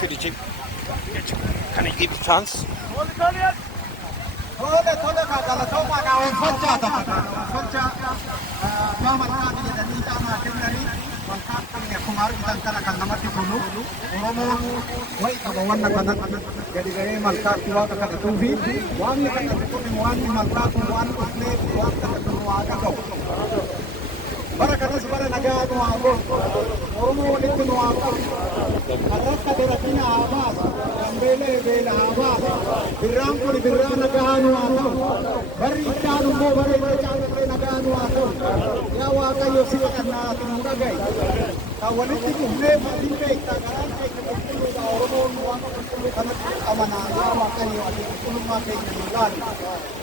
Could you can I give a chance? Tole galatoomaa qaawwan socho'aa tokko socho'a yoo malkaa jedhanii caamaa kennanii malkaa qabne akkuma argitan kana kan namatti tolu Oromoon wayi qaba wanna kana gadi gahee malkaatti waaqa kadhatuu fi waanni kadhatu kun waanni malkaa kun waan dhufnee waan kadhatu waaqa qabu. Bara kanas bara nagaa nu haa godhu Oromoo walitti nu haa qabu karrakka berakina haa baasu gambeelee beela haa baasu birraan kun birraa nagaa nu haa ta'u barri ittaanu immoo bara itti caalatti nagaa nu haa ta'u yaa Waaqayyo si kadhannaati nu dhaga'i kan walitti dhufnee maatiin beektaa garaan keenya qulqulluudha Oromoon waan qulqulluu kanatti amanaa yaa Waaqayyo ati qulqullummaa keenya nu ilaali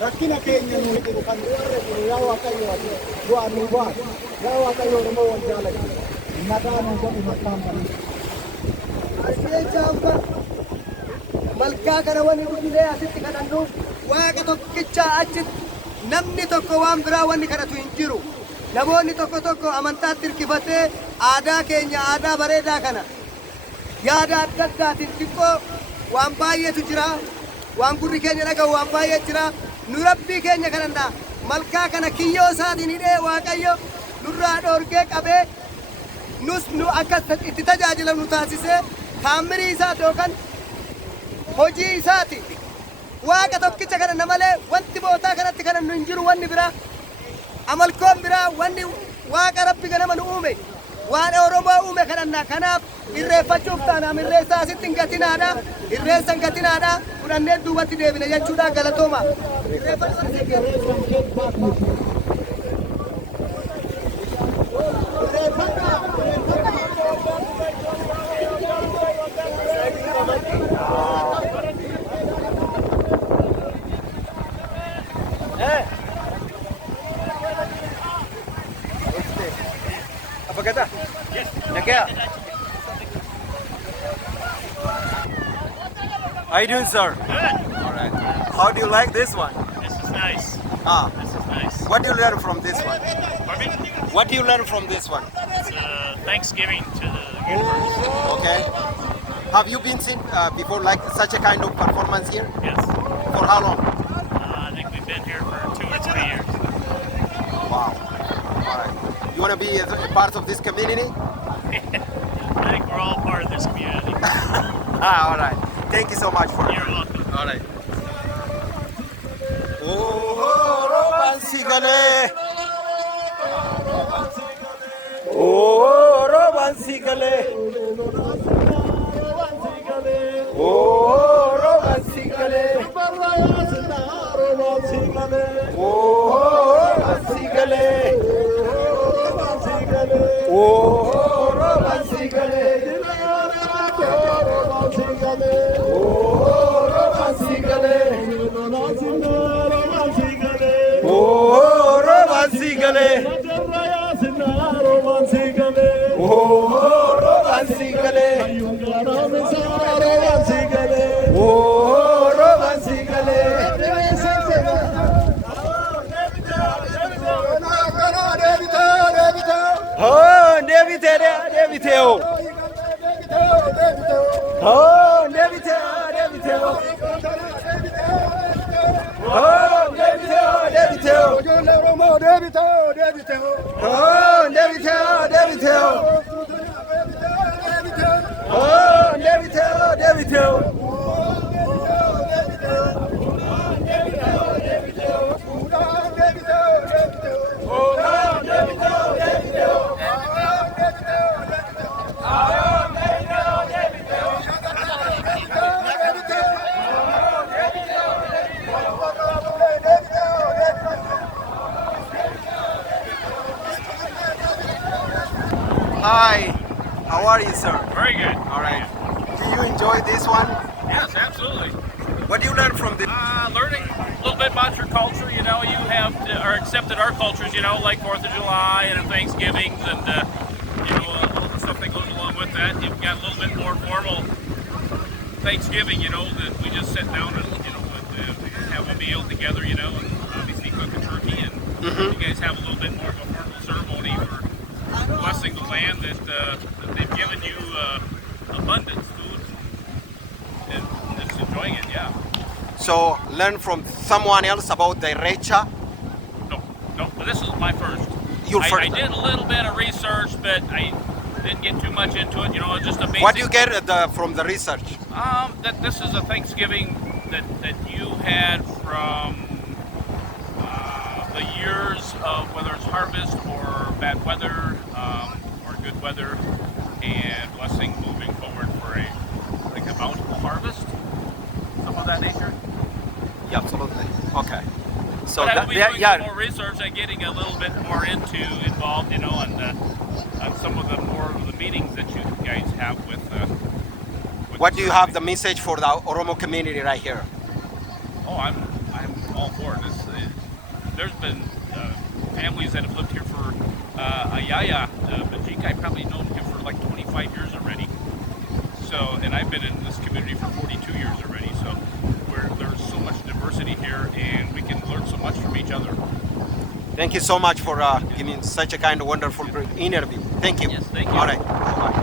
rakkina keenya nu hidhu kan warra jiru yaa Waaqayyo ati du'aa nu baatu yaa Waaqayyo Oromoo wal jaalatu nagaa nu godhu malkaan banii. Argeechaa malkaa kana wani dhufnee asitti kadhannuuf waaqa tokkicha achitti namni tokko waan biraa wanni kadhatu hin jiru. Namoonni tokko amantaatti hirkifatee aadaa keenya aadaa bareedaa kana yaada adda addaatiin xiqqoo waan baay'eetu jira waan gurri keenya dhaga'u waan baay'ee jira nu rabbii keenya kadhannaa malkaa kana kiyyoo isaatiin hidhee Waaqayyo nurraa dhoorgee qabee nus nu akka itti tajaajilamnu taasisee taammirii isaati yookaan hojii isaati waaqa tokkicha kadhanna malee wanti bootaa kanatti kadhannu hin jiru wanni biraa amalkoon biraa wanni waaqa rabbi ganama nu uume waan Oromoo uume kadhanna kanaaf irreeffachuuf taana irreessaa asitti hin gatinaadha irreessa hin gatinaadha fudhannee duubatti deebina jechuudha galatooma. How you doing, sir? Good. All right. How do you like this one? This is nice. This is nice. What do you learn from this one? Pardon me? What do you learn from this one? It's Thanksgiving to the universe. Okay. Have you been seen before like such a kind of performance here? Yes. For how long? I think we've been here for 2 or 3 years. Wow. All right. You want to be a part of this community? I think we're all part of this community. All right. Thank you so much for You're welcome. All right. Oh, Roban Sigale. Oh, Roban Sigale. Oh, Roban Sigale. Oh, Roban Sigale. Oh, Roban Sigale. Hi, how are you, sir? Very good. All right. Do you enjoy this one? Yes, absolutely. What do you learn from this? Learning a little bit about your culture. You know, you have or accepted our cultures. You know, like 4th of July and Thanksgivings, and you know all the stuff that goes along with that. You've got a little bit more formal Thanksgiving. You know, that we just sit down and have a meal together. You know, and obviously cook a turkey, and you guys have a little bit more of a formal ceremony. everybody for blessing the land that they've given you abundance, food, and just enjoying it. Yeah. So learn from someone else about the Irrecha. No, but this is my first. Your I first. did a little bit of research, but I didn't get too much into it. You know, just a basic. What do you get from the research? That this is a Thanksgiving that you had from the years of whether it's harvest or bad weather or good weather, and blessing moving forward for a bountiful harvest, something of that nature. Yeah, absolutely. Okay. So But I will that, be yeah, doing yeah. some more research and getting a little bit more involved, you know, on some of the more of the meetings that you guys have with What do you have the message for the Oromo community right here? Oh, I'm all for it. There's been families that have lived here for Ayaya Bajika. I've probably known him for like 25 years already. So, and I've been in this community for 42 years already. So, there's so much diversity here, and we can learn so much from each other. Thank you so much for giving such a kind of wonderful interview. Thank you. Yes, thank you. All right. Bye-bye.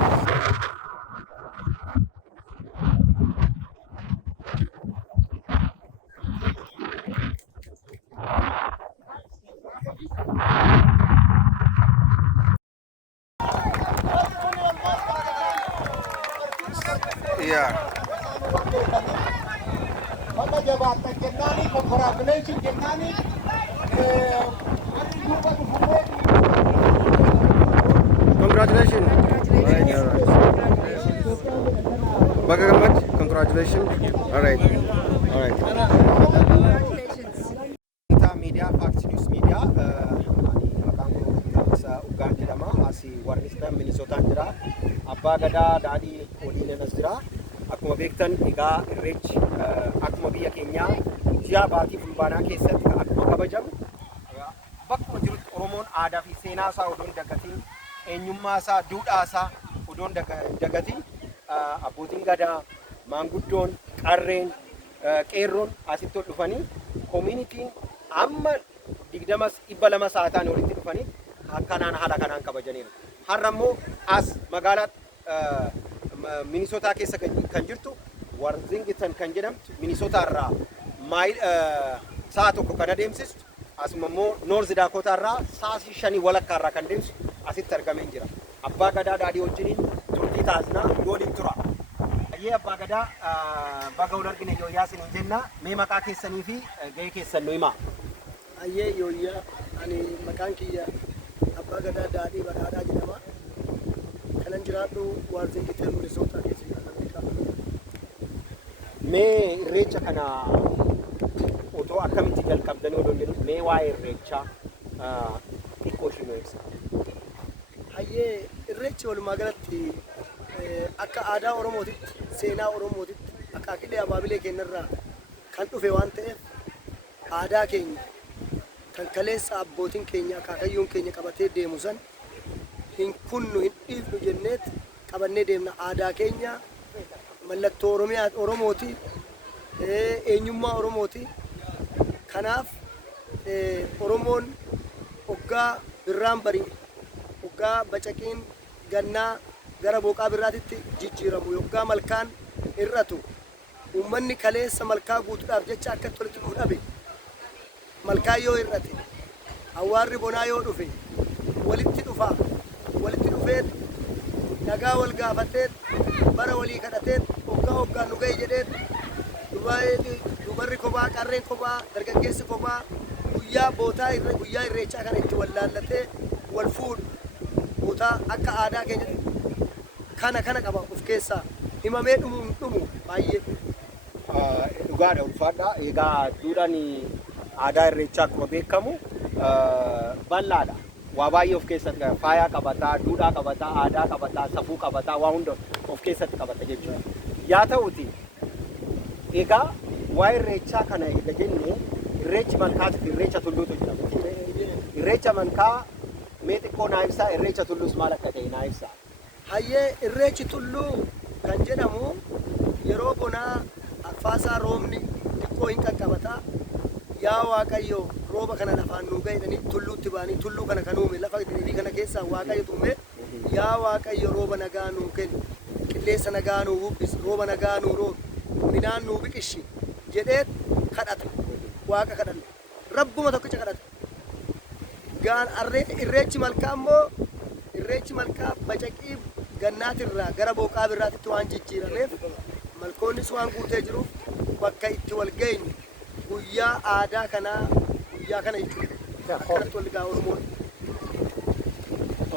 Yeah. Mana jabaatan jennani, congratulations jennani. Warri duuba dhufullee Congratulations. Alright, Baga Gamad, congratulations. Alright. Alright. Media, Fox News Media, maqaan koo isa Ugaan jedhama. Asii warri Minnesotaan jira. Abbaa Gadaa daadhii Oliinanas jira. Akkuma beektan egaa Irreechi akkuma biyya keenyaa ji'a baatii fulbaanaa keessatti akkuma kabajamu bakkuma jirutti Oromoon aadaa fi seenaa isaa odoon dagatiin eenyummaa isaa duudhaa isaa odoon dagatiin abbootiin gadaa maanguddoon qarreen qeerroon asitti ol dhufanii communitiin amma 200 sa'aataan walitti dhufanii akkanaan haala kanaan kabajaniiru. Har'a immoo as magaalaa Minnesota keessa kan jirtu Worthington kan jedhamtu Minnesota irraa sa'a tokko kan adeemsistu asuma immoo North Dakota irraa sa'a 5 walakkaa irraa kan deemsu asitti argamee jira. Abbaa Gadaa daadhii wajjiniin turtii taasisnaa waliin tura. Ayyee Abbaa Gadaa baga wal argine yooyaa isin jenna mee maqaa keessanii fi gahee keessan nu himaa. Ayyee yooyaa ani maqaan kiyya Abbaa Gadaa daadhii badhaadhaa jedhama. Kanan jiraadhu Worthington Minnesota keessa Ameerikaa. Mee irreecha kana otoo akkamitti jalqabdanii odoon jedhu mee waa'ee irreechaa xiqqoo ishii nu ibsa. Hayyee irreechi walumaa galatti akka aadaa Oromootitti seenaa Oromootitti akaakilee abaabilee keenyarraa kan dhufe waan ta'eef aadaa keenya kan kaleessa abbootiin keenya akaakayyuun keenya qabatee deemu san hin kunnu hin dhiifnu jenneet qabannee deemna. Aadaa keenya mallattoo Oromooti, eenyummaa Oromooti. Kanaaf Oromoon hoggaa birraan barii hoggaa bacaqiin gannaa gara booqaa birraatitti jijjiiramu hoggaa malkaan irratu uummanni kaleessa malkaa guutuudhaaf jecha akkatti walitti dhufu dhabe malkaa yoo irrate awwaarri bonaa yoo dhufe walitti dhufaa walitti dhufeet nagaa wal gaafateet bara walii kadhateet hoggaan nu ga'e jedheet dubarri kophaa qarreen kophaa dargaggeessi kophaa guyyaa bootaa guyyaa irreechaa kana itti wallaallatee wal fuudhu bootaa akka aadaa keenyatti kana qaba of keessaa himamee dhumu baay'ee. Dhugaadha ulfaadha. Egaa duudhaan aadaa irreechaa akkuma beekamu bal'aadha. Waa baay'ee of keessatti qaba. Faayaa qabataa, duudhaa qabataa, aadaa qabataa, safuu qabataa, waa hunda of keessatti qabata jechuudha. Yaa ta'uti egaa waa'ee irreechaa kana erga jennee irreechi malkaatu fi irreecha tulluutu jira. Irreecha malkaa mee xiqqoo naa ibsaa, irreecha tulluus maal akka ta'e naa ibsaa. Hayyee irreechi tulluu kan jedhamu yeroo bonaa arfaasaa roobni xiqqoo hin qaqqabataa yaa waaqayyo rooba kana lafaan nuu ga'edhanii tulluutti ba'anii tulluu kana kan uume lafa diriirii kana keessaa waaqayyo tuume yaa waaqayyo rooba nagaa nuu kenni qilleensa nagaa nuu bubbisi rooba nagaa nuu roobi midhaan nuu biqishi jedhee kadhata waaqa kadhanne rabbuma tokkicha kadhata gaan irreechi malkaa immoo irreechi malkaa bacaqii gannaatirraa gara booqaa birraatitti waan jijjiirameef malkoonnis waan guutee jiruuf bakka itti wal geenyu guyyaa aadaa kanaa guyyaa kana jechuudha akkanatti wal gaa Oromoon.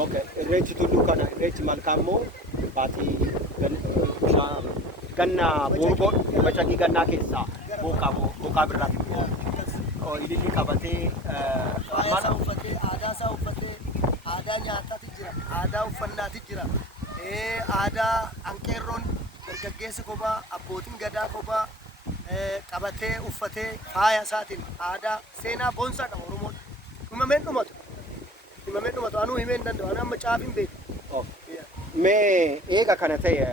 Okay, irreechi tulluu kana irreechi malkaa immoo baatii gannaa borboo bacaqii gannaa keessaa booqaa birraatti ililli qabatee aadaa uffatee aadaa nyaataati jira aadaa uffannaati jira aadaa anqeerroon dargaggeessi kophaa abbootiin gadaa kophaa qabatee uffatee faaya isaatiin aadaa seenaa boonsaa qaba Oromoon himameen dhumatu anuu himeen danda'u anuu amma caafin beeku. Mee eega kana ta'e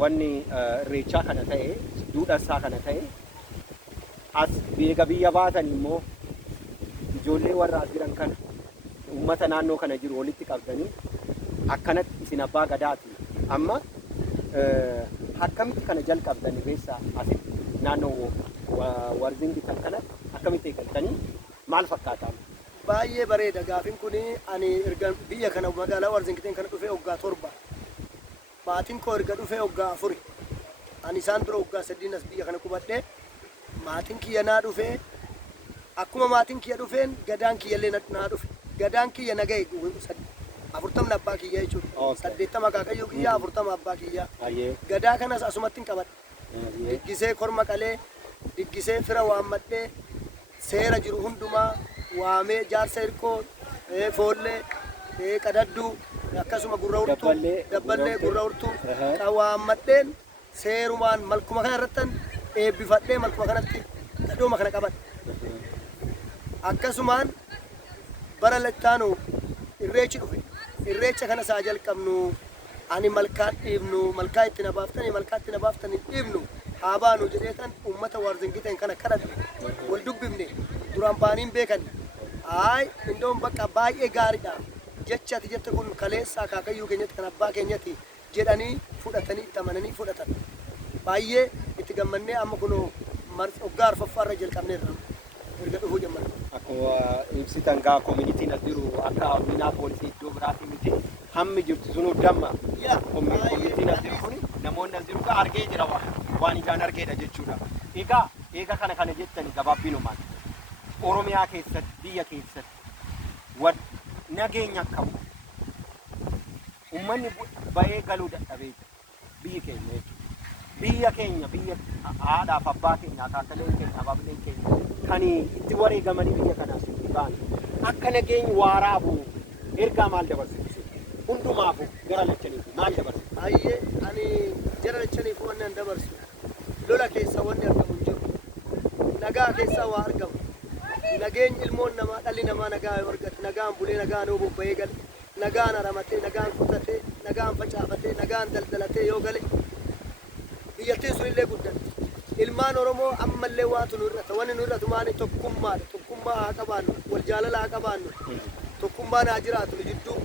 wanni irreechaa kana ta'e duudhasaa kana ta'e as beega biyya baatan immoo ijoollee warra as jiran kana uummata naannoo kana jiru walitti qabdanii akkanatti isin abbaa gadaati amma akkamitti kana jalqabdanii beessa asitti naannoo warzingi kan kana akkamitti eegaltanii maal fakkaataa? Baay'ee bareeda gaafin kun ani erga biyya kana magaalaa warzingiteen kana dhufee waggaa 7 maatiin koo erga dhufee waggaa 4 ani isaan dura waggaa 3 as biyya kana qubadhee maatiin kiyya naa dhufee akkuma maatiin kiyya dhufeen gadaan kiyyallee naa dhufe gadaan kiyya naga'e 40 abbaa kiyya jechuudha 80 akaakayyuu kiyya 40 abbaa kiyya gadaa kanas asumatti hin qabadhe diggisee korma qalee diggisee fira waammadhee seera jiru hundumaa waamee jaarsa hirkoo foollee qadadduu akkasuma gurra urtuu dabballee gurra urtuu waammadheen seerumaan malkuma kana irrattan eebbifadhee malkuma kanatti dhadhooma kana qabadhe akkasumaan bara lettaanu irreechi dhufe irreecha kana saa jalqabnu ani malkaan dhiibnu malkaa itti nabaaftanii malkaa itti nabaaftanii dhiibnu haa baanu jedheetan uummata warzingiteen kana kadhadhe wal dubbifne duraan baaniin beekan ay indoon bakka baay'ee gaariidha jecha ati jette kun kaleessa akaakayyuu keenyatti kan abbaa keenyatti jedhanii fudhatanii itti amananii fudhatan baay'ee itti gammannee amma kun waggaa arfaffaarra jalqabneerra erga dhufuu jammarra. Akkuma ibsitan gaa koominitiin as jiru akka hawwinaa poolisii iddoo biraatii miti hammi jirtu sun damma koominitiin as jiru kun namoonni as jiru gaa argee jira waan ijaan argeedha jechuudha. Egaa kana jettani gabaabbinumaan Oromiyaa keessatti biyya keessatti nageenya qabu uummanni ba'ee galuu dadhabee biyyi keenya jechuudha. Biyya keenya biyya haadhaaf abbaa keenya akaakalee keenya abaabilee keenya kan itti wareegamanii biyya kanaas ba'an akka nageenyi waaraa bu'u ergaa maal dabarsiisu hundumaafu gara lachaniif maal dabarsiisu? Baay'ee ani jara lachaniif wanni an dabarsu lola keessa wanni argamu hin jiru nagaa keessa waa argamu nageenyi ilmoon namaa dhalli namaa nagaa yoo argate nagaan bulee nagaan yoo bobba'ee gale nagaan aramatee nagaan kutatee nagaan facaafatee nagaan daldalatee yoo gale biyyattiin sun illee guddatti ilmaan Oromoo ammallee waatu nu irrata wanni nu irratu maali tokkummaadha tokkummaa haa qabaannu wal jaalala haa qabaannu tokkummaan haa jiraatu nu jidduu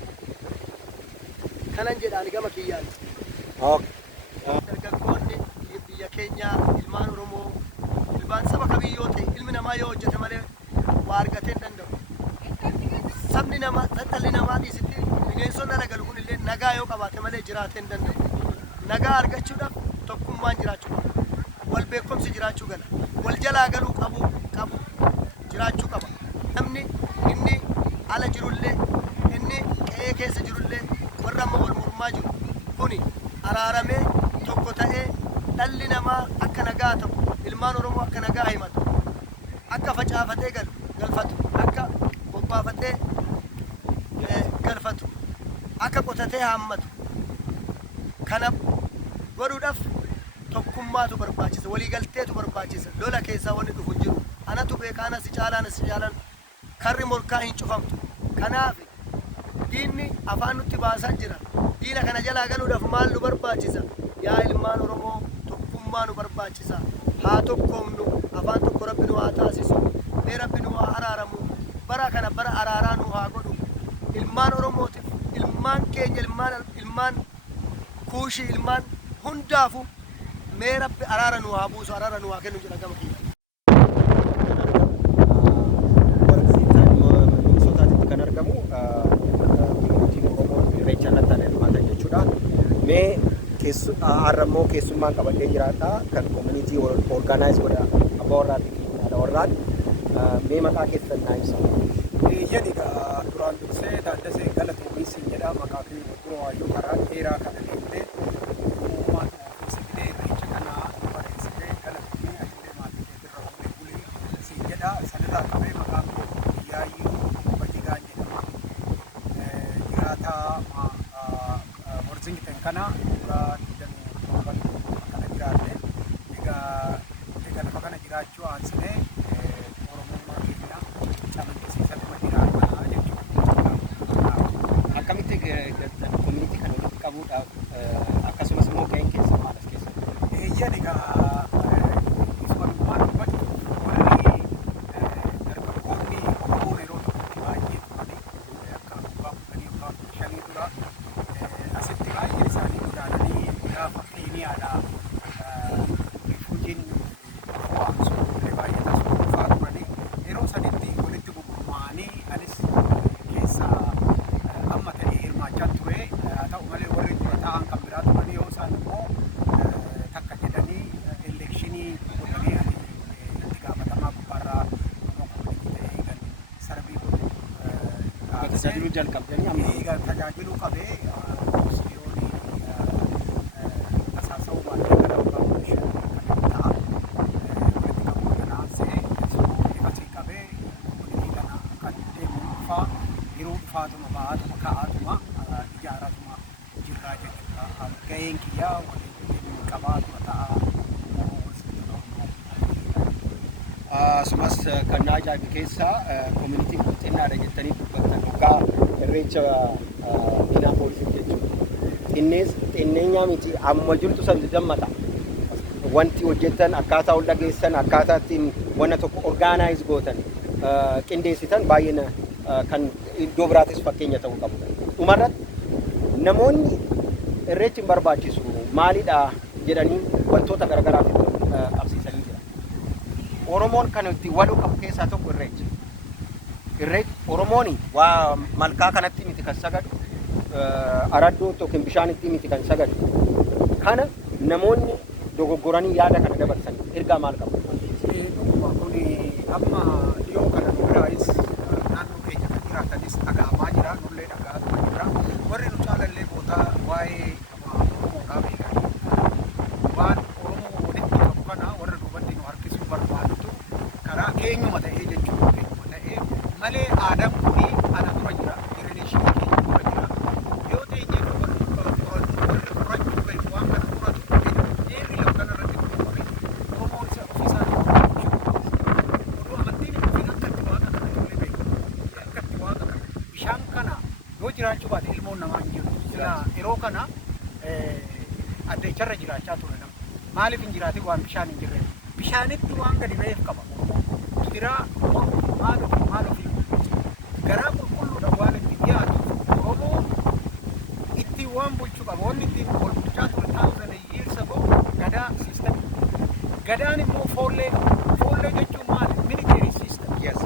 kanan jedhaani gama kiyyaati. Dargaggoonni biyya keenyaa ilmaan Oromoo ilmaan saba kamiyyoo ta'e ilmi namaa yoo hojjete malee waa argatee hin danda'u. Sabni namaa dhalli namaa dhiisitti bineensonni ala galu kun illee nagaa yoo qabaate malee jiraatee hin danda'u. Nagaa argachuudhaaf tokkummaan jiraachuu qaba. Wal beekumsi jiraachuu gala. Wal jalaa galuu qabu jiraachuu qaba. Namni inni ala jirullee inni qe'ee keessa jirullee warra amma wal mormaa jiru kuni araaramee tokko ta'ee dhalli namaa akka nagaa ta'u ilmaan Oromoo akka nagaa himatu akka facaafatee galfatu akka bobbaafatee galfatu akka qotatee haammatu kana godhuudhaaf tokkummaatu barbaachisa waliigalteetu barbaachisa lola keessaa wanni dhufu hin jiru anatu beekaana si caalaan karri morkaa hin cufamtu kanaaf diinni afaan nutti baasaa jira diina kana jalaa galuudhaaf maal nu barbaachisa yaa ilmaan Oromoo tokkummaa nu barbaachisa haa tokkoomnu afaan tokko rabbi nu haa taasisu mee rabbi nu haa araaramu bara kana bara araaraa nu haa godhu ilmaan oromootiif ilmaan keenya ilmaan kuushii ilmaan hundaafu mee rabbi araara nu haa buusu araara nu haa kennu jedha gama keenya. Kan argamu mootiin Oromoo irreecha irratti hirmaatan jechuudha. Mee har'ammoo keessummaan qabadhee jiraata kan community organize godha abbaa warraatii fi haadha warraan. Mee maqaa keessan naa ibsa. Egaa duraan dursee Taaddasee Galatoomii siin jedha maqaa fi gurguruu waayyoo karaa dheeraa kana deemtee uumaan ofiisitee irreecha kana bareessitee Galatoomii ajillee maatii irra bulee bulee siin jedha sanirraa qabee maqaan koo Yaayyoo Bajigaan jedhama. Jiraataa Worthington kana duraa 27 kana jiraadhe egaa lafa kana jiraachuu aansinee Oromummaa keenya calaqqisiisatuma jiraannaa jechuudha. Akkamitti community kana walitti qabuudhaaf akkasumas immoo ga'een keessan maal as keessa? Egaa isummaa dubbatu warri dargaggoonni Oromoo yeroo tokkotti baay'ee turanii akka abbaa kudhanii yookaan shanii dura asitti baay'een isaanii godaananii gaafa Keeniyaadhaa rifuujiin bu'aansu baay'ee tasuu dhufaa turanii yeroo sanitti walitti gurgurmaa'anii anis keessaa amma ta'ee hirmaachaa ture haa ta'u malee warri dura ta'an kan biraa turanii yoo isaan immoo takka jedhanii elekshinii godhanii ani itti gaafatamaa gubbaarraa nama komunitii ta'ee kan sarbii godhu Tajaajiluu jalqabdanii amma egaa tajaajiluu qabee opposiyoonii tasaasa'uu baay'ee gara waggaa 15 kan ta'a walitti qabuu kanaasee ifasii qabee komunitii kana kan deemu dhufaa yeroo dhufaatuma ba'aatuma ka'aatuma ijaaratuma jirraa jechuudha. Ga'een kiyyaa waliin qabaatuma ta'a. Asumas kan na ajaa'ibu keessaa community xinnaadha jettanii dubbattan dhugaa irreecha Minneapolis jechuudha. Xinneenyaa miti amma jirtu san dammata. Wanti hojjettan akkaataa ol dhageessan akkaataa ittiin wanna tokko organize gootan qindeessitan baay'ee kan iddoo biraatis fakkeenya ta'uu qabu. Dhumarratti namoonni irreechi hin barbaachisu maalidha jedhanii wantoota garaagaraaf qabsiisanii jira. Oromoon kan itti waluu qabu keessaa tokko irreecha. Oromoon waa malkaa kanatti miti kan sagadu araddoo yookiin bishaanitti miti kan sagadu. Kana namoonni dogoggoranii yaada kana dabarsan ergaa maal qabu? Dhuguma kuni amma dhiyoo kana nurraayis naannoo keenya kan jiraatanis dhaga'amaa jira nullee dhaga'atuma jira warri nu caalallee bootaa waa'ee Oromoodhaa beekan waan Oromoo walitti qabu kana warra duubatti nu harkisuu barbaadutu karaa keenyuma ta'ee jechuudha keenyuma ta'ee malee aadaan kuni ana dura jira jenereeshinii keenya dura jira yoo teenyee warri furachuu beeku waan kana furatu dheerri lafa kanarratti gurgurame Oromoon isa ofiisaa bishaan kana yoo jiraachuu baate ilmoon namaa hin jiru. Yeroo kana addeecharra jiraachaa ture nama. Maaliif hin jiraate waan bishaan hin jirre? Bishaanitti waan gadi ba'eef qaba. Gidiraa maaloofi garaa qulqulluudha waan itti dhiyaatu Oromoo itti waan bulchuu qaba. Wanni ittiin wal bulchaa ture thousand years ago gadaa system. Gadaan immoo foollee jechuun maali? Military system. Yes.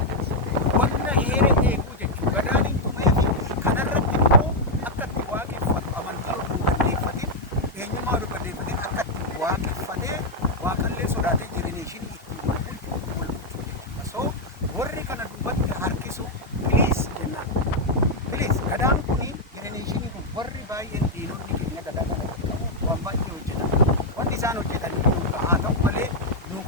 Wanna heera eeguu jechuudha. Gadaan hin dhumee kanarratti immoo akka itti waaqeffatu amantaa oduu gaddeeffatin eenyummaa oduu gaddeeffatin akka itti waaqeffatee waaqallee sodaatee jenereeshinii ittiin wal bulchuu jechuudha. So warri kana duubatti harkisu biliis jennaan. Biliis gadaan kuni jenereeshinii kun warri baay'een diinonni keenya gadaa kana qabu waan baay'ee hojjetan. Wanti isaan hojjetan haa ta'u malee nu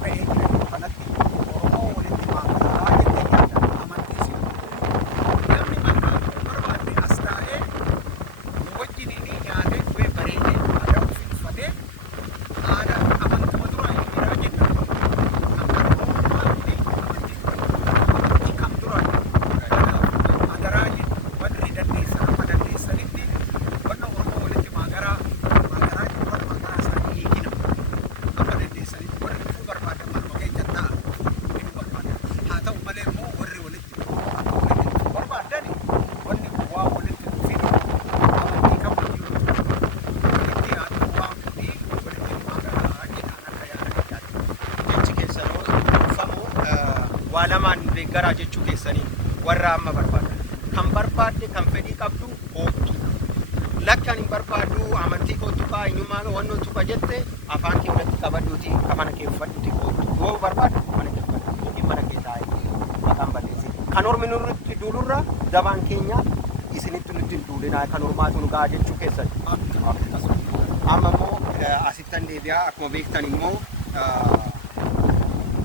deeggaraa jechuu keessanii warra amma barbaadan. Kan barbaadde kan fedhii qabdu oobtu. Lakkaan hin barbaadu amantii kootu qaa eenyummaa wannoo tuqa jette afaan kee walitti qabadhuuti kafana kee uffadhuuti oobtu. Yoo barbaaddu mana kee uffadhu mana kee taa'ee maqaan balleessi. Kan ormi nurratti duulurra dabaan keenya isinitti nutti duulinaa kan ormaatu nu gahaa jechuu keessatti. Amma immoo asittan deebi'aa akkuma beektan immoo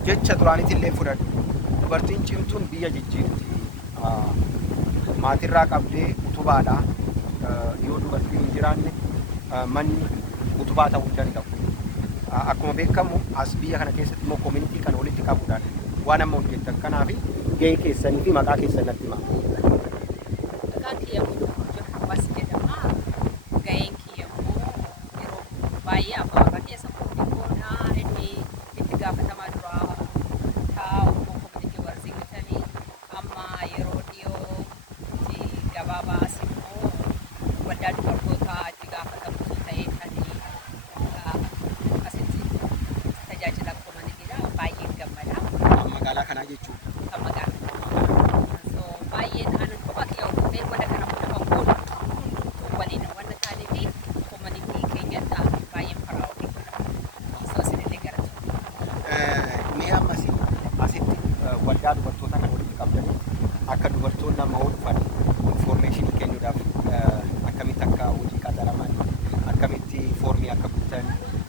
jecha duraanitti illee fudhadhu. Dubartiin cimtuun biyya jijjiirti. Maatirraa qabdee utubaadha. Yoo dubartiin hin jiraanne manni utubaa ta'uu hin danda'u. Akkuma beekamu as biyya kana keessatti immoo koominitii kana walitti qabuudhaan waan amma hojjettan kanaaf gahee keessanii fi maqaa keessan natti himaa. Maqaan kiyya Hawaas jedhama. Gaheen kiyya immoo yeroo baay'ee abbaa warraa keessa guddigoodha. Inni itti gaafatamaa dura taa'u koominitii warri bitanii amma yeroo dhiyoo gabaabaa as immoo waldaa dubartoota itti gaafatamtuu ta'ee kan asitti tajaajila koominiitiidha. Baay'een gammada. Magaalaa kanaa jechuudha. Kan magaalaa. So baay'een ani kophaa kiyya hojjetee wanta kana hundumtuu waliin wanta taanee fi koominiitii keenyatti baay'een faraa'uu godha. So isinillee garatu. Mee ammas asitti waldaa dubartoota kana walitti qabdanii akka dubartoonni amma dhufan infoormeeshinii kennuudhaaf akkamitti akka hojii qaxaraman akkamitti foormii akka guutan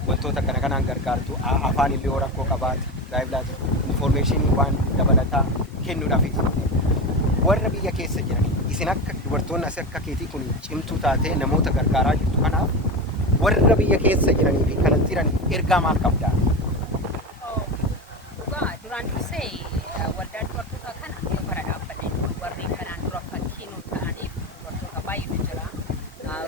wantoota kana kanaan gargaartu afaan illee rakkoo qabaate daa'ilaatu infoormeeshinii waan dabalataa kennuudhaafis warra biyya keessa jiran isin akka dubartoonni as akka keetii kun cimtuu taatee namoota gargaaraa jirtu kanaaf warra biyya keessa jiranii fi kanatti jiran ergaa maal qabdaa? Duraan dursee waldaa dubartoota kana yoo bara dhaabbatee warri kanaan dura fakkiin ta'anii dubartoota baay'eetu jira.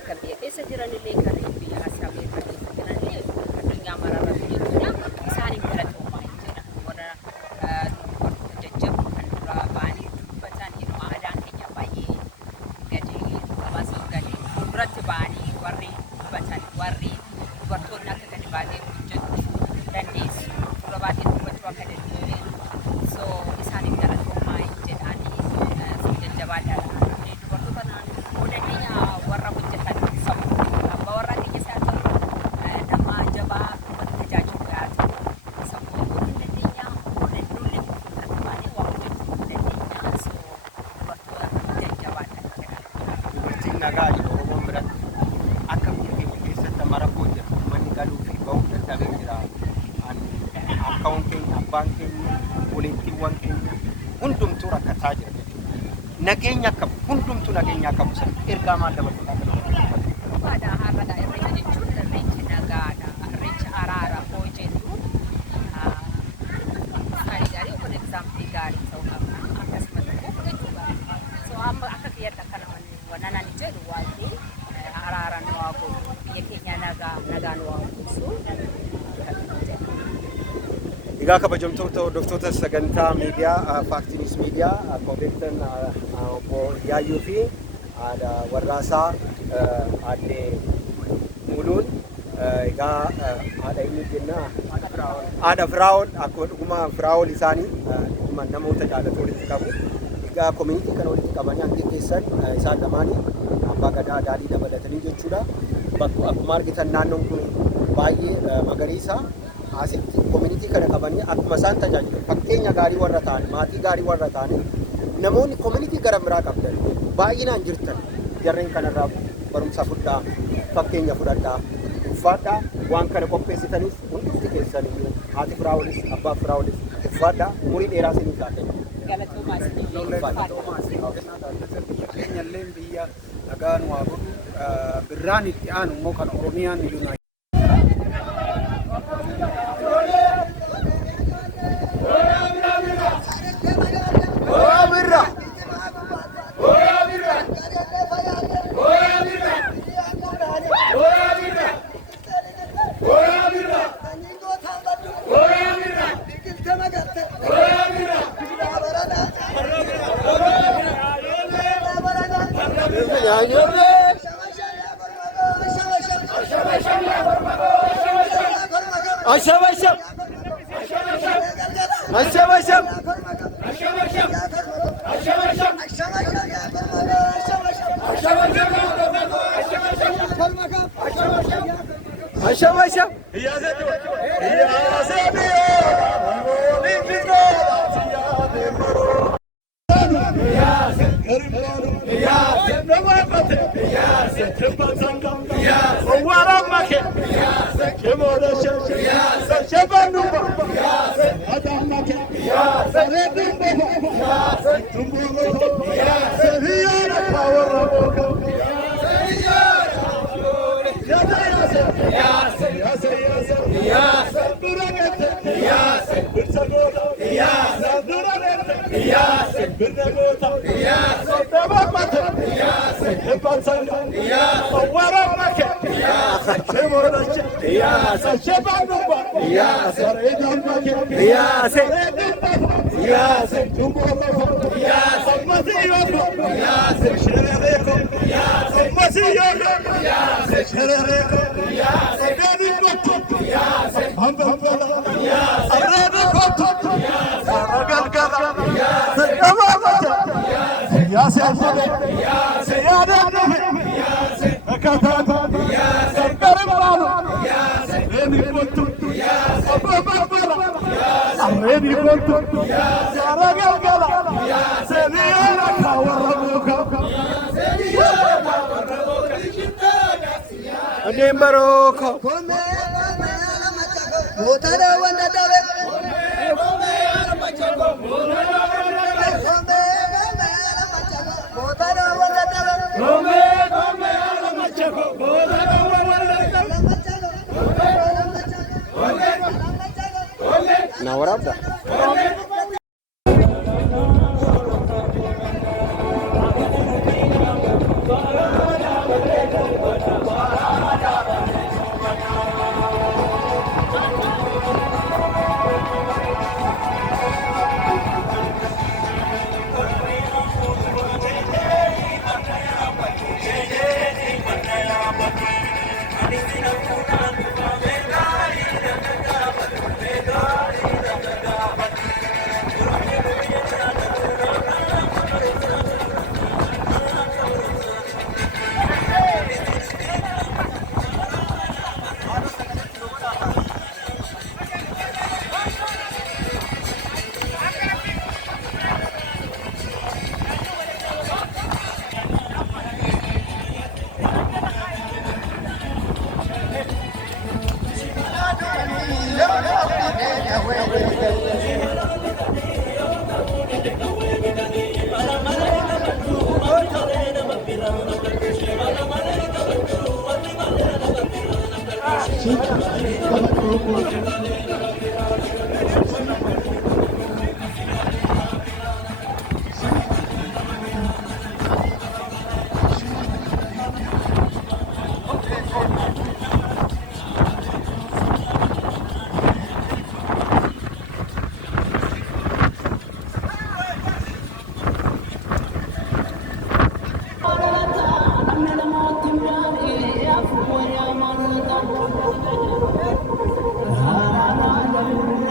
Kan biyya keessa jiranillee kan biyya Asiyaa keessa jiranillee addunyaa maraarratti jechuudha. Isaaniin galatoomaa hin jedha. Warra dubartoota jajjaboo kan dura ba'anii dubbatan yeroo aadaan keenya baay'ee gadi hawaasa gadi duratti ba'anii warri dubbatan warri dubartoonni akka gadi baatee hojjechuu dandeessu. Dura baatee dubbachuu akka dandeessu. So isaaniin galatoomaa hin jedhanii jajjabaadhaan dubartoota naannoo dandeenya warra hojjetan sammuu abbaa warraa keenya isaa ta'u nama jabaa tajaajilu yaatu sammuu godhuu dandeenya ijoollee kan baanee waa hojjechuu dandeenya. So dubartoota jajjabaadhaan jedhama. Dubartiin nagaa jedhu Oromoon biratti akka biyya keenya keessatti marakkoo jira manni galuu fi ba'uu dadhabee jira. Akkaawwan keenya abbaan keenya waliittiiwwan keenya hundumtuu rakkataa jira jechuudha. Nageenya qabu hundumtuu nageenya qabu san ergaa maal dabalata? Dhugaadha har'adha irreecha jechuun irreechi nagaadha irreecha araara hoo jennu gaarii gaarii kun egzaampilii gaarii ta'uu qaba akkasumas immoo jechuudha. So amma akka kiyyadha kana wannan ani jedhu waa'ee araara nu haa godhu biyya keenya nagaa nu haa buusu. Egaa kabajamtoota hordoftoota sagantaa miidiyaa Faaktii Niwus miidiyaa akkuma beektan obbo Yaayyoo fi haadha warraasaa aadde Muluun egaa haadha inni jenna haadha Firaa'ol akkuma dhuguma Firaa'ol isaanii dhuguma namoota jaallatu walitti qabu. Egaa koominitii kana walitti qabanii hanga keessan isaan lamaanii abbaa gadaa daadhii dabalatanii jechuudha. Akkuma argitan naannoon kun baay'ee magariisa. Asitti koominitii kana qabanii akkuma isaan tajaajilu fakkeenya gaarii warra ta'an maatii gaarii warra ta'an namoonni koominitii gara biraa qabdan baay'inaan jirtan jarreen kanarraa barumsa fudhaa fakkeenya fudhadhaa uffadhaa waan kana qopheessitanis hundumti keessanii haati Firaa'olis abbaa Firaa'olis uffadhaa umurii dheeraa isinii taate. Galatoomaa biyya keenya illee biyya nagaa nu haa godhu birraan itti aanu immoo kan Oromiyaan iyyuu Aşağı Now what up there? Thank you.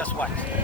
Just watch.